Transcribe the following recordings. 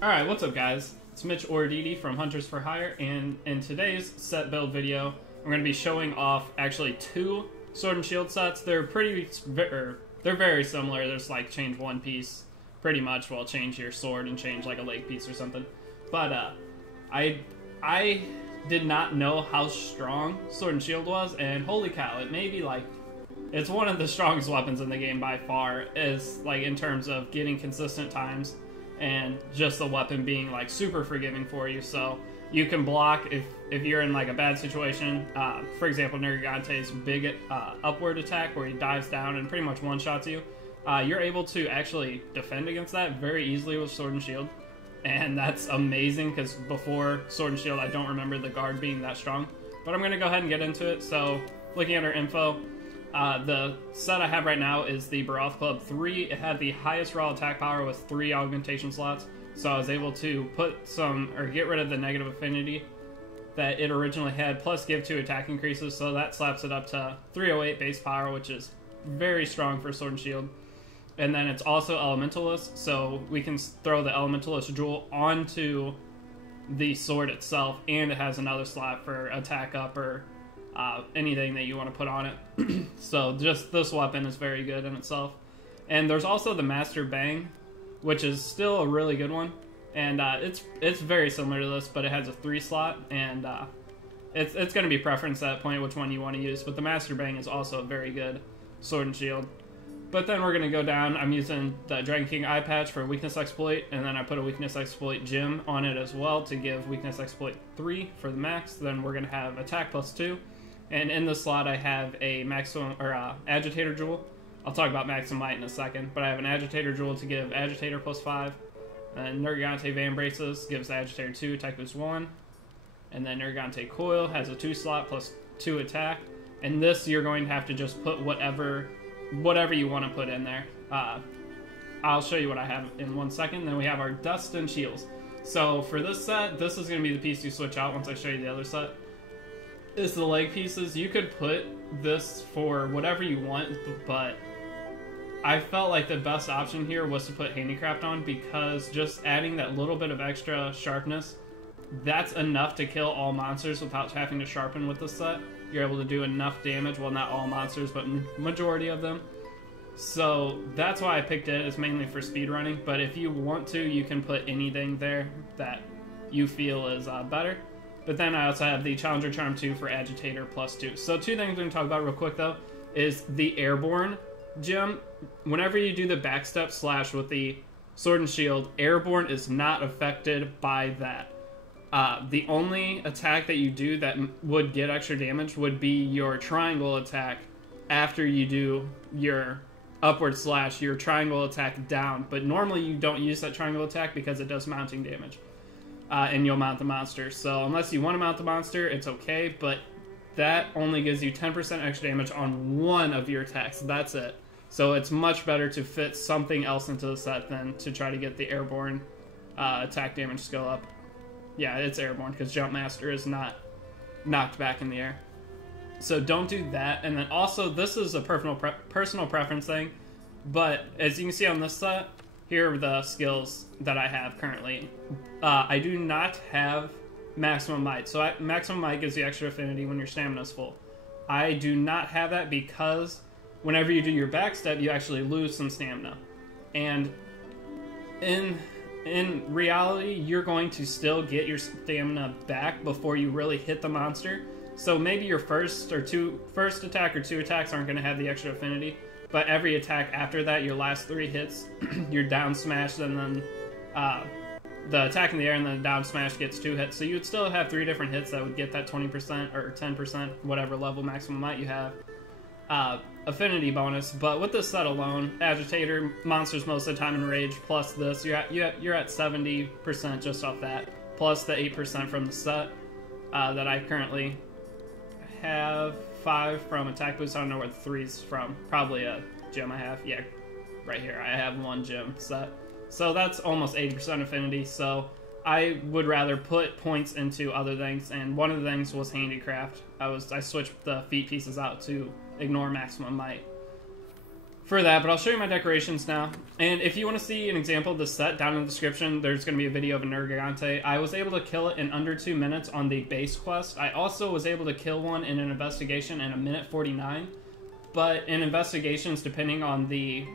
Alright, what's up guys? It's Mitch Ordidi from Hunters for Hire, and in today's set build video, I'm going to be showing off actually two Sword and Shield sets. They're very similar. There's like change one piece pretty much, well change your sword and change like a leg piece or something. But I did not know how strong Sword and Shield was, and holy cow, it may be like, it's one of the strongest weapons in the game by far, is like in terms of getting consistent times and just the weapon being like super forgiving for you. So you can block if you're in like a bad situation. For example, Nergigante's big upward attack where he dives down and pretty much one-shots you. You're able to actually defend against that very easily with Sword and Shield. And that's amazing because before Sword and Shield I don't remember the guard being that strong. But I'm going to go ahead and get into it. So looking at our info, the set I have right now is the Baroth Club 3. It had the highest raw attack power with 3 augmentation slots, so I was able to put some, or get rid of the negative affinity that it originally had, plus give 2 attack increases, so that slaps it up to 308 base power, which is very strong for Sword and Shield. And then it's also Elementalist, so we can throw the Elementalist jewel onto the sword itself, and it has another slot for attack up or anything that you want to put on it. So just this weapon is very good in itself. And there's also the Master Bang, which is still a really good one. And it's very similar to this, but it has a 3 slot, and it's going to be preference at that point which one you want to use. But the Master Bang is also a very good Sword and Shield. But then we're going to go down. I'm using the Dragon King Eye Patch for Weakness Exploit, and then I put a Weakness Exploit gem on it as well to give Weakness Exploit 3 for the max. Then we're going to have Attack plus 2. And in the slot I have a maximum, or Agitator Jewel. I'll talk about Maximum Might in a second, but I have an Agitator Jewel to give Agitator plus 5. And Nergigante Van Braces gives Agitator 2, attack boost 1. And then Nergigante Coil has a 2 slot plus 2 attack. And this you're going to have to just put whatever you want to put in there. I'll show you what I have in 1 second. Then we have our Dust and Shields. So for this set, this is going to be the piece you switch out once I show you the other set. Is the leg pieces. You could put this for whatever you want, but I felt like the best option here was to put Handicraft on, because just adding that little bit of extra sharpness, that's enough to kill all monsters without having to sharpen with this set. You're able to do enough damage, well not all monsters, but majority of them. So that's why I picked it. It's mainly for speedrunning, but if you want to, you can put anything there that you feel is better. But then I also have the Challenger Charm 2 for Agitator plus 2. So 2 things I'm going to talk about real quick though is the Airborne gem. Whenever you do the backstep slash with the Sword and Shield, Airborne is not affected by that. The only attack that you do that would get extra damage would be your triangle attack after you do your upward slash, your triangle attack down. But normally you don't use that triangle attack because it does mounting damage. And you'll mount the monster. So unless you want to mount the monster, it's okay, but that only gives you 10% extra damage on one of your attacks. That's it. So it's much better to fit something else into the set than to try to get the Airborne attack damage skill up. Yeah, it's Airborne because Jump Master is not knocked back in the air. So don't do that. And then also, this is a personal preference thing, but as you can see on this set, here are the skills that I have currently. I do not have Maximum Might. So Maximum Might gives you extra affinity when your stamina is full. I do not have that because whenever you do your backstep, you actually lose some stamina. And in reality, you're going to still get your stamina back before you really hit the monster. So maybe your first attack or 2 attacks aren't going to have the extra affinity. But every attack after that, your last 3 hits, you're down smashed, and then the attack in the air and then the down smash gets 2 hits. So you would still have 3 different hits that would get that 20% or 10%, whatever level maximum might you have, affinity bonus. But with this set alone, Agitator, monsters most of the time in Rage, plus this, you're at 70% just off that, plus the 8% from the set that I currently have. 5 from attack boost. I don't know where the 3's from. Probably a gem I have. Yeah, right here. I have 1 gem set. So that's almost 80% affinity. So I would rather put points into other things, and one of the things was Handicraft. I switched the feet pieces out to ignore Maximum Might for that, but I'll show you my decorations now. And if you want to see an example of the set, down in the description, there's going to be a video of a Nergigante. I was able to kill it in under 2 minutes on the base quest. I also was able to kill one in an investigation in 1:49. But in investigations, depending on the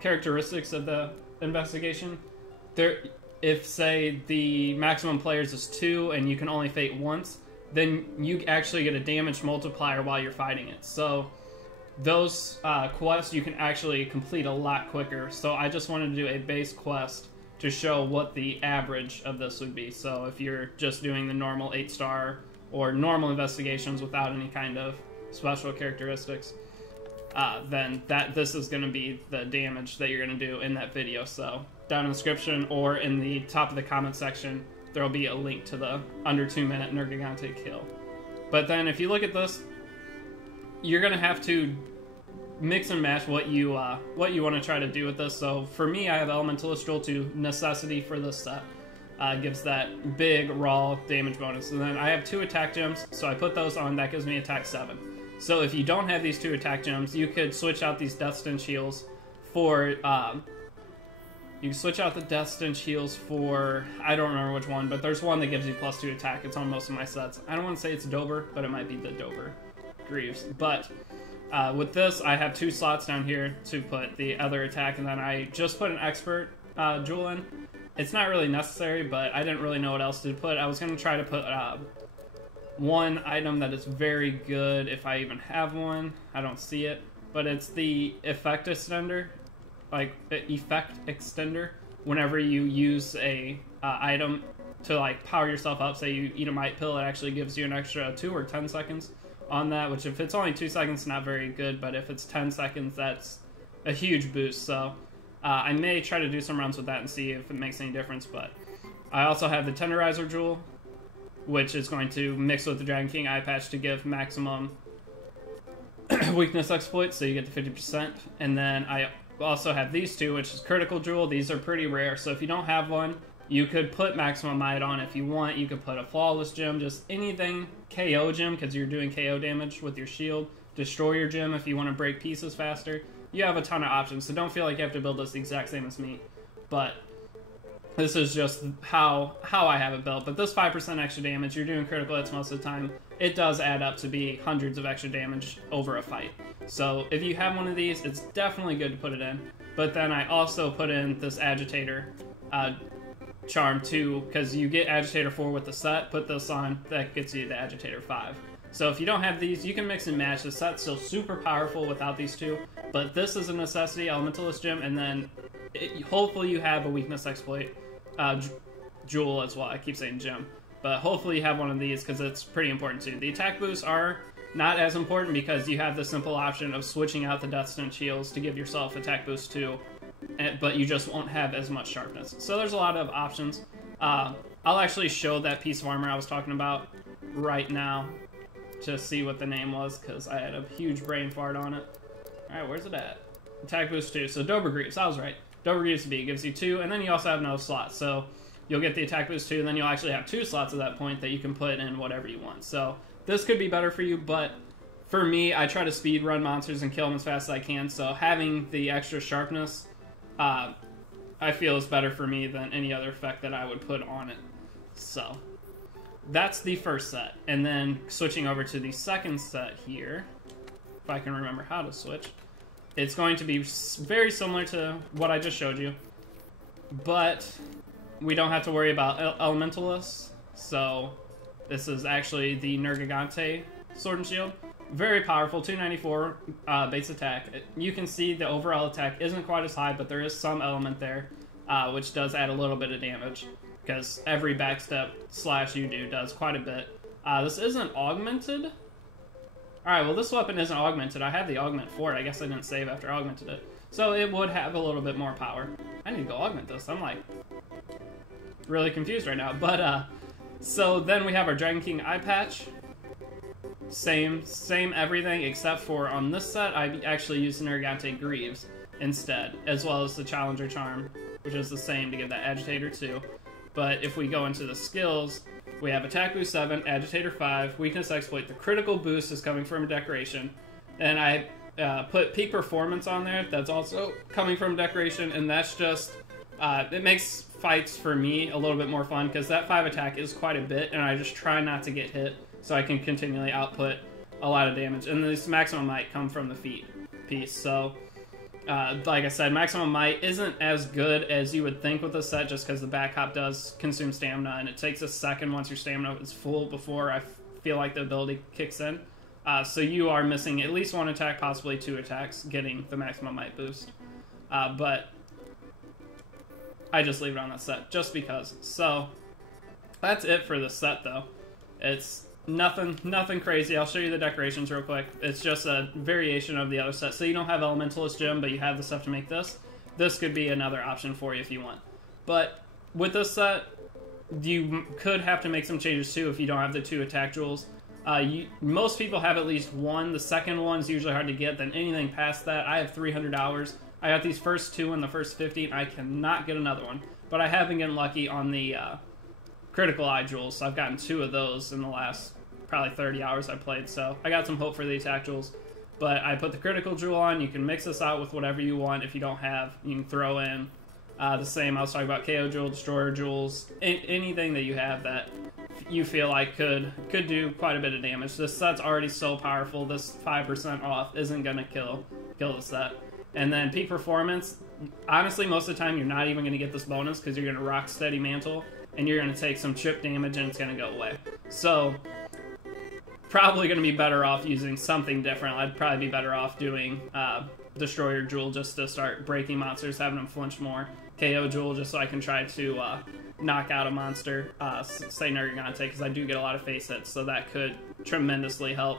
characteristics of the investigation, if, say, the maximum players is 2 and you can only fate once, then you actually get a damage multiplier while you're fighting it. So those quests you can actually complete a lot quicker. So I just wanted to do a base quest to show what the average of this would be. So if you're just doing the normal 8-star or normal investigations without any kind of special characteristics, then this is going to be the damage that you're going to do in that video. So down in the description or in the top of the comment section, there will be a link to the under 2 minute Nergigante kill. But then if you look at this, you're going to have to mix and match what you want to try to do with this. So for me, I have Elementalist Jewel to necessity for this set. Gives that big raw damage bonus. And then I have 2 attack gems, so I put those on. That gives me attack 7. So if you don't have these 2 attack gems, you could switch out these Death Stench heals for... you can switch out the Death Stench heals for... I don't remember which one, but there's one that gives you +2 attack. It's on most of my sets. I don't want to say it's Dober, but it might be the Dober Greaves. But with this, I have 2 slots down here to put the other attack, and then I just put an Expert Jewel in. It's not really necessary, but I didn't really know what else to put. I was going to try to put one item that is very good, if I even have one. I don't see it, but it's the Effect Extender. Like, Effect Extender. Whenever you use a item to, like, power yourself up, say you eat a Might Pill, it actually gives you an extra 2 or 10 seconds on that, which if it's only 2 seconds, not very good, but if it's 10 seconds, that's a huge boost. So I may try to do some runs with that and see if it makes any difference. But I also have the Tenderizer Jewel, which is going to mix with the Dragon King eye patch to give maximum weakness exploit, so you get the 50%. And then I also have these 2, which is Critical Jewel. These are pretty rare, so if you don't have one, you could put Maximum Might on if you want. You could put a Flawless Gem, just anything. KO Gem, because you're doing KO damage with your shield. Destroyer Gem if you want to break pieces faster. You have a ton of options, so don't feel like you have to build this the exact same as me. But this is just how I have it built. But this 5% extra damage, you're doing critical hits most of the time. It does add up to be hundreds of extra damage over a fight. So if you have one of these, it's definitely good to put it in. But then I also put in this Agitator charm too, because you get Agitator 4 with the set. Put this on, that gets you the Agitator 5. So if you don't have these, you can mix and match. The set's still super powerful without these 2. But this is a necessity, Elementalist Gem, and then hopefully you have a weakness exploit jewel as well. I keep saying gem. But hopefully you have one of these, because it's pretty important too. The attack boosts are not as important because you have the simple option of switching out the Death Stench heals to give yourself attack boost too, but you just won't have as much sharpness. So there's a lot of options. I'll actually show that piece of armor I was talking about right now to see what the name was, because I had a huge brain fart on it. Alright, where's it at? Attack boost 2. So Dober Greaves, I was right. Dober Greaves B gives you 2, and then you also have no slots. So you'll get the attack boost 2, and then you'll actually have 2 slots at that point that you can put in whatever you want. So this could be better for you, but for me, I try to speed run monsters and kill them as fast as I can. So having the extra sharpness, I feel is better for me than any other effect that I would put on it. So that's the first set. And then switching over to the second set here, if I can remember how to switch, it's going to be very similar to what I just showed you, but we don't have to worry about elementalists. So this is actually the Nergigante Sword and Shield. Very powerful, 294 base attack. You can see the overall attack isn't quite as high, but there is some element there, which does add a little bit of damage, because every backstep slash you do does quite a bit. This isn't augmented. Alright, well this weapon isn't augmented. I had the augment for it. I guess I didn't save after I augmented it. So it would have a little bit more power. I need to go augment this. I'm like really confused right now. But so then we have our Dragon King eye patch. Same everything, except for on this set I actually used Nergigante Greaves instead, as well as the Challenger Charm, which is the same to give that Agitator 2. But if we go into the skills, we have Attack Boost 7, Agitator 5, Weakness Exploit. The critical boost is coming from Decoration. And I put Peak Performance on there. That's also coming from Decoration, and that's just, it makes fights for me a little bit more fun, because that 5 attack is quite a bit, and I just try not to get hit, so I can continually output a lot of damage. And this Maximum Might come from the feet piece, so like I said, Maximum Might isn't as good as you would think with this set, just because the back hop does consume stamina, and it takes a second once your stamina is full before I feel like the ability kicks in. So you are missing at least 1 attack, possibly 2 attacks, getting the Maximum Might boost. But I just leave it on that set, just because. So that's it for this set, though. It's nothing crazy. I'll show you the decorations real quick. It's just a variation of the other set. So you don't have Elementalist Gem, but you have the stuff to make this. This could be another option for you if you want. But with this set, you could have to make some changes too if you don't have the 2 attack jewels. Most people have at least 1. The second one's usually hard to get. Then anything past that, I have 300 hours. I got these first 2 in the first 50. I cannot get another one. But I have been getting lucky on the Critical Eye jewels. So I've gotten 2 of those in the last probably 30 hours I played. So I got some hope for the attack jewels. But I put the Critical Jewel on. You can mix this out with whatever you want. If you don't have, you can throw in the same. I was talking about KO Jewel, Destroyer Jewels, anything that you have that you feel like could do quite a bit of damage. This set's already so powerful. This 5% off isn't going to kill the set. And then Peak Performance, honestly, most of the time you're not even going to get this bonus because you're going to rock Steady Mantle, and you're going to take some chip damage and it's going to go away. So probably going to be better off using something different. I'd probably be better off doing Destroyer Jewel just to start breaking monsters, having them flinch more. KO Jewel just so I can try to knock out a monster, say Nergigante, because I do get a lot of face hits, so that could tremendously help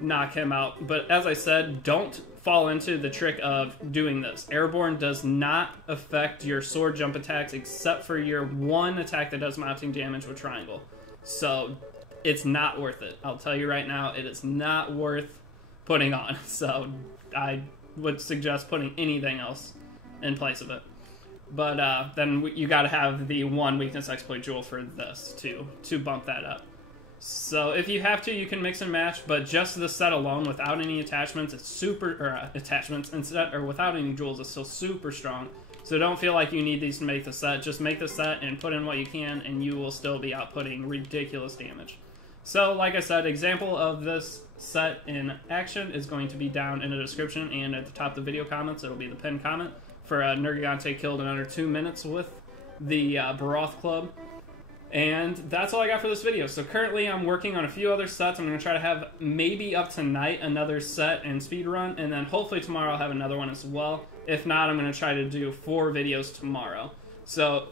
knock him out. But as I said, don't fall into the trick of doing this. Airborne does not affect your sword jump attacks except for your 1 attack that does mounting damage with triangle. So it's not worth it. I'll tell you right now, it is not worth putting on. So I would suggest putting anything else in place of it. But then you got to have the 1 weakness exploit jewel for this to bump that up. So if you have to, you can mix and match, but just the set alone without any attachments, it's super, or attachments instead, or without any jewels, it's still super strong. So don't feel like you need these to make the set. Just make the set and put in what you can, and you will still be outputting ridiculous damage. So like I said, example of this set in action is going to be down in the description and at the top of the video comments. It'll be the pinned comment for Nergigante killed in under 2 minutes with the Baroth Club. And that's all I got for this video. So currently I'm working on a few other sets. I'm going to try to have maybe up tonight another set and speed run, and then hopefully tomorrow I'll have another one as well. If not, I'm going to try to do 4 videos tomorrow. So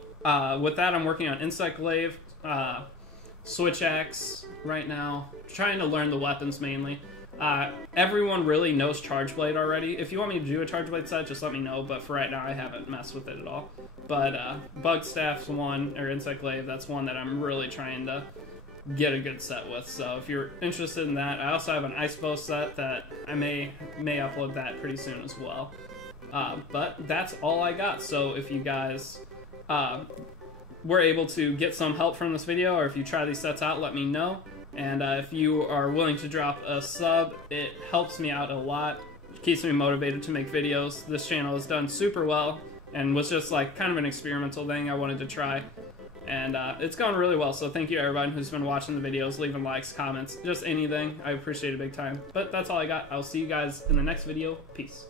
with that, I'm working on Insect Glaive, Switch Axe right now, trying to learn the weapons mainly. Everyone really knows Charge Blade already. If you want me to do a Charge Blade set, just let me know, but for right now I haven't messed with it at all. But Bug Staff's one, or Insect Glaive, that's one that I'm really trying to get a good set with. So if you're interested in that, I also have an Ice Bow set that I may upload that pretty soon as well. But that's all I got. So if you guys were able to get some help from this video, or if you try these sets out, let me know. And if you are willing to drop a sub, it helps me out a lot. It keeps me motivated to make videos. This channel has done super well and was just like kind of an experimental thing I wanted to try. And it's gone really well, so thank you to everyone who's been watching the videos, leaving likes, comments, just anything. I appreciate it big time. But that's all I got. I'll see you guys in the next video. Peace.